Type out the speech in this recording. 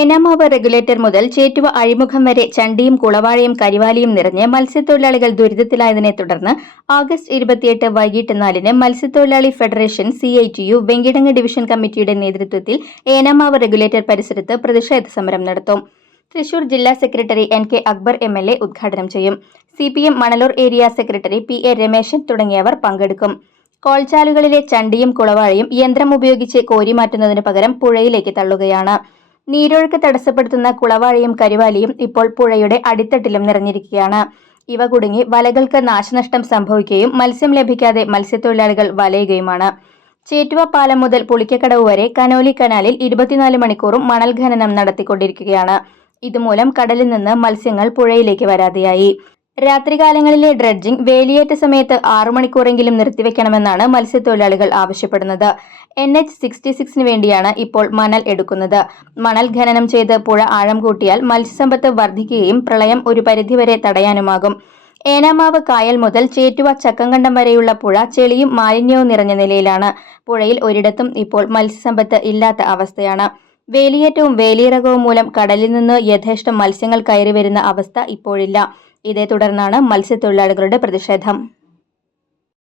Enamavu regulator മുതൽ ചേറ്റുവ അഴിമുഖം വരെ ചണ്ടിയും കുളവാഴയും കരിവാലിയും നിറഞ്ഞ് മത്സ്യത്തൊഴിലാളികൾ ദുരിതത്തിലായതിനെ തുടർന്ന് ആഗസ്റ്റ് ഇരുപത്തിയെട്ട് വൈകിട്ട് നാലിന് മത്സ്യത്തൊഴിലാളി federation C I T U Venkitangu division കമ്മിറ്റിയുടെ നേതൃത്വത്തിൽ ഏനാമാവ് റെഗുലേറ്റർ പരിസരത്ത് പ്രതിഷേധ സമരം നടത്തും. തൃശൂർ ജില്ലാ secretary N K Akbar M L A ഉദ്ഘാടനം ചെയ്യും. C P M Manalur area secretary P A Rameshan തുടങ്ങിയവർ പങ്കെടുക്കും. കോൾചാലുകളിലെ ചണ്ടിയും കുളവാഴയും യന്ത്രം ഉപയോഗിച്ച് കോരിമാറ്റുന്നതിനു പകരം പുഴയിലേക്ക് തള്ളുകയാണ്. നീരൊഴുക്ക് തടസ്സപ്പെടുത്തുന്ന കുളവാഴയും കരിവാലിയും ഇപ്പോൾ പുഴയുടെ അടിത്തട്ടിലും നിറഞ്ഞിരിക്കുകയാണ്. ഇവ കുടുങ്ങി വലകൾക്ക് നാശനഷ്ടം സംഭവിക്കുകയും മത്സ്യം ലഭിക്കാതെ മത്സ്യത്തൊഴിലാളികൾ വലയുകയുമാണ്. ചേറ്റുവ പാലം മുതൽ പുളിക്കക്കടവ് വരെ കനോലി കനാലിൽ ഇരുപത്തിനാല് മണിക്കൂറും മണൽ ഖനനം നടത്തിക്കൊണ്ടിരിക്കുകയാണ്. ഇതുമൂലം കടലിൽ നിന്ന് മത്സ്യങ്ങൾ പുഴയിലേക്ക് വരാതെയായി രാത്രികാലങ്ങളിലെ ഡ്രഡ്ജിംഗ് വേലിയേറ്റ സമയത്ത് ആറു മണിക്കൂറെങ്കിലും നിർത്തിവെക്കണമെന്നാണ് മത്സ്യത്തൊഴിലാളികൾ ആവശ്യപ്പെടുന്നത്. എൻ എച്ച് സിക്സ്റ്റി സിക്സിന് വേണ്ടിയാണ് ഇപ്പോൾ മണൽ എടുക്കുന്നത്. മണൽ ഖനനം ചെയ്ത് പുഴ ആഴം കൂട്ടിയാൽ മത്സ്യസമ്പത്ത് വർദ്ധിക്കുകയും പ്രളയം ഒരു പരിധിവരെ തടയാനുമാകും. ഏനാമാവ് കായൽ മുതൽ ചേറ്റുവ ചക്കങ്കണ്ടം വരെയുള്ള പുഴ ചെളിയും മാലിന്യവും നിറഞ്ഞ നിലയിലാണ്. പുഴയിൽ ഒരിടത്തും ഇപ്പോൾ മത്സ്യസമ്പത്ത് ഇല്ലാത്ത അവസ്ഥയാണ്. വേലിയേറ്റവും വേലിയിറകവും മൂലം കടലിൽ നിന്ന് യഥേഷ്ടം മത്സ്യങ്ങൾ കയറി വരുന്ന അവസ്ഥ ഇപ്പോഴില്ല. ഇതേ തുടർന്നാണ് മത്സ്യത്തൊഴിലാളികളുടെ പ്രതിഷേധം.